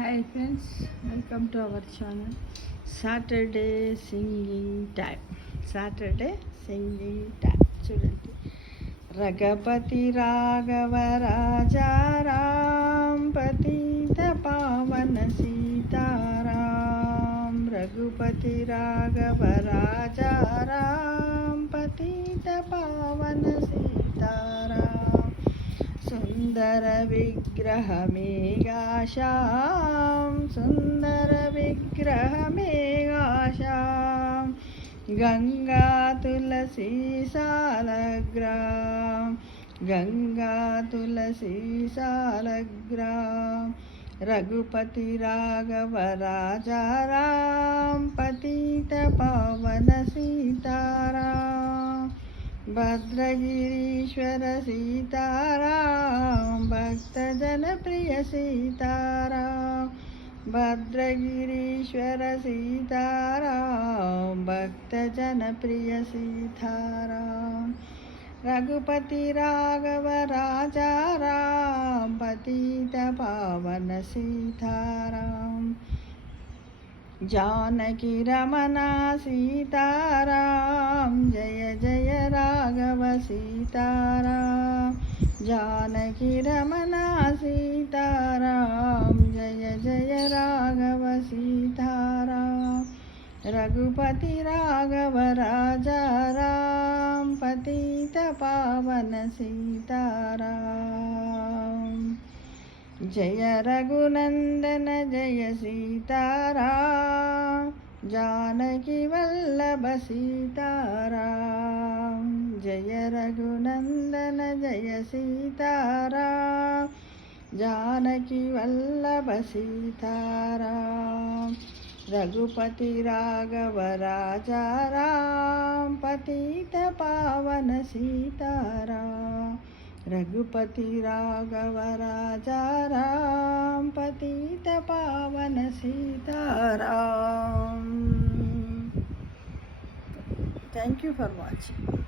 Hi friends, welcome to our channel. Saturday singing time. Saturday singing time. చూడండి. రఘపతి రాఘవ రాజారాం పతిత పావన సీతారాం. రఘుపతి రాఘవ రాజారాం పతిత పావన సీతారాం. సుందర విగ్రహమేఘాశాం సుందర విగ్రహమేఘాశాం. గంగా తులసీ సాలగ్రాం గంగా తులసీ సాలగ్రాం. రఘుపతి రాఘవ రాజారాం పతిత పావన సీతారాం. భద్రగిరీశ్వర సీతారాం భక్తజన ప్రియ సీతారాం. భద్రగిరీశ్వర సీతారాం భక్తజన ప్రియ సీతారాం. రఘుపతి రాఘవ రాజారాం పతిత పావన సీతారాం. జానకి రమణ సీతారాం జయ జయ రాఘవ సీతారాం. జానకి రమణ సీతారాం జయ జయ రాఘవ సీతారాం. రఘుపతి రాఘవ రాజారాం పతిత పావన సీతారాం. జయ రఘునందన జయ సీతారాం. జానకి వల్లభ సీతారాం. జయ రఘునందన జయ సీతారాం. జానకి వల్లభ సీతారాం. రఘుపతి రాఘవ రాజారాం పతిత పావన సీతారాం. రఘుపతి రాఘవ రాజారాం పతిత పావన Sitaram. Thank you for watching.